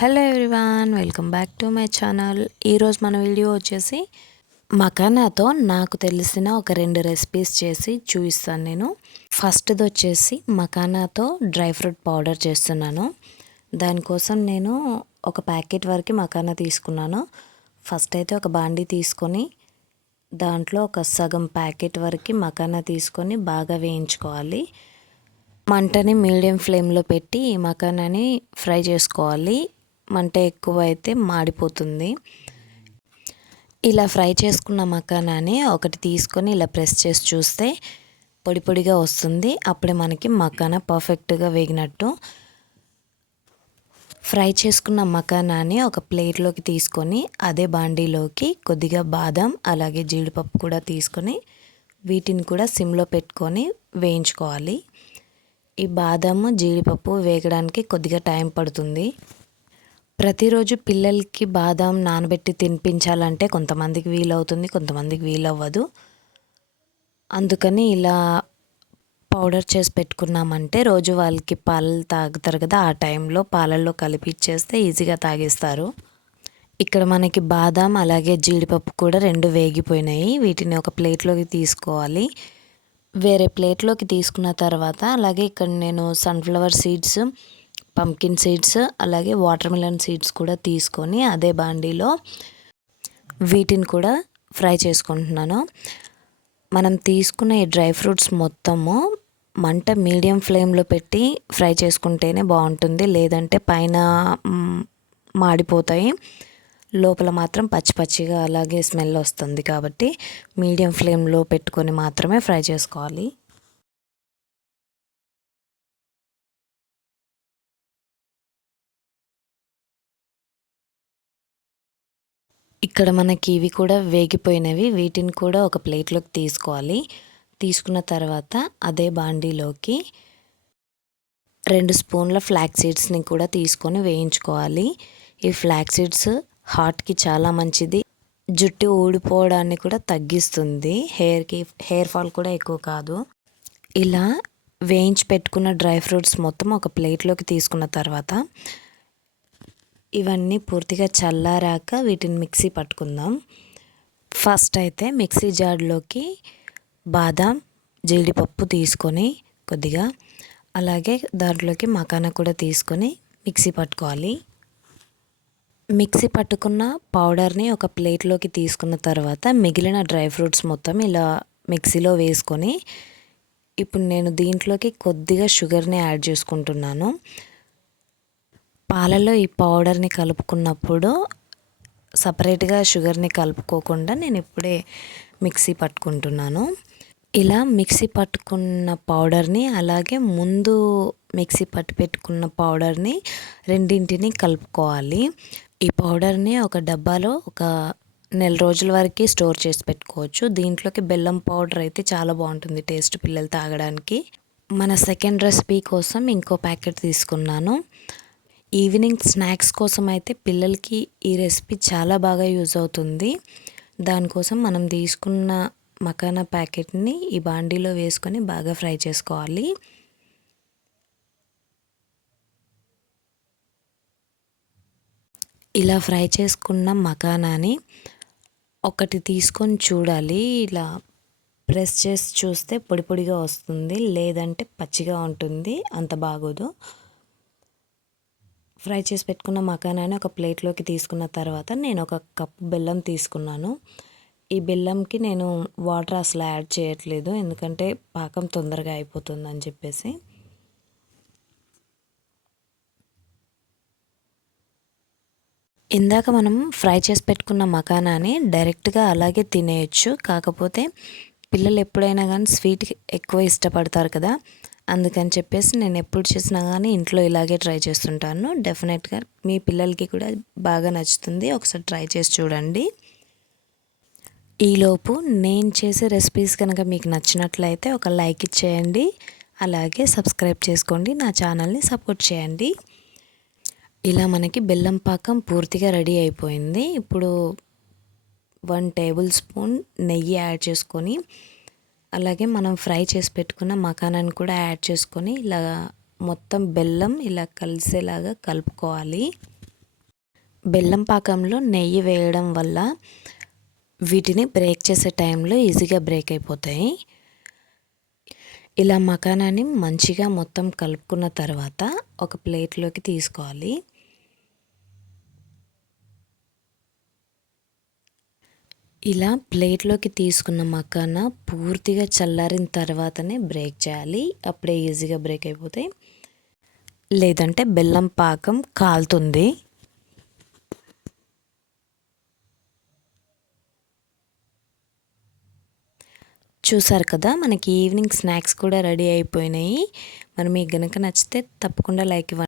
Hello everyone welcome back to my channel. ఈరోజు మన video వచ్చేసి మకానాతో నాకు తెలిసిన ఒక రెండు రెసిపీస్ చేసి చూపిస్తాను నేను. ఫస్ట్ది వచ్చేసి మకానాతో డ్రై ఫ్రూట్ పౌడర్ చేస్తున్నాను. దానికోసం నేను ఒక ప్యాకెట్ వరకు మకానా తీసుకున్నాను. ఫస్ట్ అయితే ఒక బాండీ తీసుకొని దాంట్లో ఒక సగం ప్యాకెట్ వరకు మకానా తీసుకొని బాగా వేయించుకోవాలి. మంటని మీడియం ఫ్లేమ్లో పెట్టి ఈ మకానాని ఫ్రై చేసుకోవాలి. మంట ఎక్కువ అయితే మాడిపోతుంది. ఇలా ఫ్రై చేసుకున్న మకానాని ఒకటి తీసుకొని ఇలా ప్రెస్ చేసి చూస్తే పొడి పొడిగా వస్తుంది. అప్పుడే మనకి మకానా పర్ఫెక్ట్గా వేగినట్టు. ఫ్రై చేసుకున్న మకానాని ఒక ప్లేట్లోకి తీసుకొని అదే బాండీలోకి కొద్దిగా బాదం అలాగే జీడిపప్పు కూడా తీసుకొని వీటిని కూడా సిమ్లో పెట్టుకొని వేయించుకోవాలి. ఈ బాదము జీడిపప్పు వేగడానికి కొద్దిగా టైం పడుతుంది. ప్రతిరోజు పిల్లలకి బాదం నానబెట్టి తినిపించాలంటే కొంతమందికి వీలవుతుంది కొంతమందికి వీలవ్వదు. అందుకని ఇలా పౌడర్ చేసి పెట్టుకున్నామంటే రోజు వాళ్ళకి పాలు తాగుతారు కదా ఆ టైంలో పాలల్లో కలిపి ఇచ్చేస్తే ఈజీగా తాగేస్తారు. ఇక్కడ మనకి బాదం అలాగే జీడిపప్పు కూడా రెండు వేగిపోయినాయి. వీటిని ఒక ప్లేట్లోకి తీసుకోవాలి. వేరే ప్లేట్లోకి తీసుకున్న తర్వాత అలాగే ఇక్కడ నేను సన్ఫ్లవర్ సీడ్స్ పంకిన్ సీడ్స్ అలాగే వాటర్ మిలన్ సీడ్స్ కూడా తీసుకొని అదే బాండీలో వీటిని కూడా ఫ్రై చేసుకుంటున్నాను. మనం తీసుకున్న ఈ డ్రై ఫ్రూట్స్ మొత్తము మంట మీడియం ఫ్లేమ్లో పెట్టి ఫ్రై చేసుకుంటేనే బాగుంటుంది. లేదంటే పైన మాడిపోతాయి. లోపల మాత్రం పచ్చి పచ్చిగా అలాగే స్మెల్ వస్తుంది కాబట్టి మీడియం ఫ్లేమ్లో పెట్టుకొని మాత్రమే ఫ్రై చేసుకోవాలి. ఇక్కడ మనకి ఇవి కూడా వేగిపోయినవి. వీటిని కూడా ఒక ప్లేట్లోకి తీసుకోవాలి. తీసుకున్న తర్వాత అదే బాండీలోకి రెండు స్పూన్ల ఫ్లాక్ సీడ్స్ని కూడా తీసుకొని వేయించుకోవాలి. ఈ ఫ్లాక్ సీడ్స్ హార్ట్కి చాలా మంచిది. జుట్టు ఊడిపోవడాన్ని కూడా తగ్గిస్తుంది. హెయిర్కి హెయిర్ ఫాల్ కూడా ఎక్కువ కాదు. ఇలా వేయించి పెట్టుకున్న డ్రై ఫ్రూట్స్ మొత్తం ఒక ప్లేట్లోకి తీసుకున్న తర్వాత ఇవన్నీ పూర్తిగా చల్లారాక వీటిని మిక్సీ పట్టుకుందాం. ఫస్ట్ అయితే మిక్సీ జార్లోకి బాదాం జీడిపప్పు తీసుకొని కొద్దిగా అలాగే దాంట్లోకి మకాన కూడా తీసుకొని మిక్సీ పట్టుకోవాలి. మిక్సీ పట్టుకున్న పౌడర్ని ఒక ప్లేట్లోకి తీసుకున్న తర్వాత మిగిలిన డ్రై ఫ్రూట్స్ మొత్తం ఇలా మిక్సీలో వేసుకొని ఇప్పుడు నేను దీంట్లోకి కొద్దిగా షుగర్ని యాడ్ చేసుకుంటున్నాను. పాలలో ఈ పౌడర్ని కలుపుకున్నప్పుడు సపరేట్గా షుగర్ని కలుపుకోకుండా నేను ఇప్పుడే మిక్సీ పట్టుకుంటున్నాను. ఇలా మిక్సీ పట్టుకున్న పౌడర్ని అలాగే ముందు మిక్సీ పట్టి పెట్టుకున్న పౌడర్ని రెండింటిని కలుపుకోవాలి. ఈ పౌడర్ని ఒక డబ్బాలో ఒక నెల రోజుల వరకు స్టోర్ చేసి పెట్టుకోవచ్చు. దీంట్లోకి బెల్లం పౌడర్ అయితే చాలా బాగుంటుంది టేస్ట్ పిల్లలు తాగడానికి. మన సెకండ్ రెసిపీ కోసం ఇంకో ప్యాకెట్ తీసుకున్నాను. ఈవినింగ్ స్నాక్స్ కోసం అయితే పిల్లలకి ఈ రెసిపీ చాలా బాగా యూజ్ అవుతుంది. దానికోసం మనం తీసుకున్న మకానా ప్యాకెట్ని ఈ బాండీలో వేసుకొని బాగా ఫ్రై చేసుకోవాలి. ఇలా ఫ్రై చేసుకున్న మకానాని ఒకటి తీసుకొని చూడాలి. ఇలా ప్రెస్ చేసి చూస్తే పొడి పొడిగా వస్తుంది లేదంటే పచ్చిగా ఉంటుంది అంత బాగోదు. ఫ్రై చేసి పెట్టుకున్న మకానాన్ని ఒక ప్లేట్లోకి తీసుకున్న తర్వాత నేను ఒక కప్పు బెల్లం తీసుకున్నాను. ఈ బెల్లంకి నేను వాటర్ అసలు యాడ్ చేయట్లేదు. ఎందుకంటే పాకం తొందరగా అయిపోతుందని చెప్పేసి. ఇందాక మనం ఫ్రై చేసి పెట్టుకున్న మకానాని డైరెక్ట్గా అలాగే తినేయచ్చు. కాకపోతే పిల్లలు ఎప్పుడైనా కానీ స్వీట్ ఎక్కువ ఇష్టపడతారు కదా. అందుకని చెప్పేసి నేను ఎప్పుడు చేసినా కానీ ఇంట్లో ఇలాగే ట్రై చేస్తుంటాను. డెఫినెట్గా మీ పిల్లలకి కూడా బాగా నచ్చుతుంది. ఒకసారి ట్రై చేసి చూడండి. ఈలోపు నేను చేసే రెసిపీస్ కనుక మీకు నచ్చినట్లయితే ఒక లైక్ ఇచ్చేయండి. అలాగే సబ్స్క్రైబ్ చేసుకోండి. నా ఛానల్ని సపోర్ట్ చేయండి. ఇలా మనకి బెల్లం పాకం పూర్తిగా రెడీ అయిపోయింది. ఇప్పుడు వన్ టేబుల్ స్పూన్ నెయ్యి యాడ్ చేసుకొని అలాగే మనం ఫ్రై చేసి పెట్టుకున్న మకానాన్ని కూడా యాడ్ చేసుకొని ఇలా మొత్తం బెల్లం ఇలా కలిసేలాగా కలుపుకోవాలి. బెల్లం పాకంలో నెయ్యి వేయడం వల్ల వీటిని బ్రేక్ చేసే టైంలో ఈజీగా బ్రేక్ అయిపోతాయి. ఇలా మకానాన్ని మంచిగా మొత్తం కలుపుకున్న తర్వాత ఒక ప్లేట్లోకి తీసుకోవాలి. ఇలా ప్లేట్లోకి తీసుకున్న మకాన పూర్తిగా చల్లారిన తర్వాతనే బ్రేక్ చేయాలి. అప్పుడే ఈజీగా బ్రేక్ అయిపోతాయి లేదంటే బెల్లం పాకం కాలుతుంది. చూసారు కదా మనకి ఈవినింగ్ స్నాక్స్ కూడా రెడీ అయిపోయినాయి. మరి మీకు గనుక నచ్చితే తప్పకుండా లైక్ ఇవ్వండి.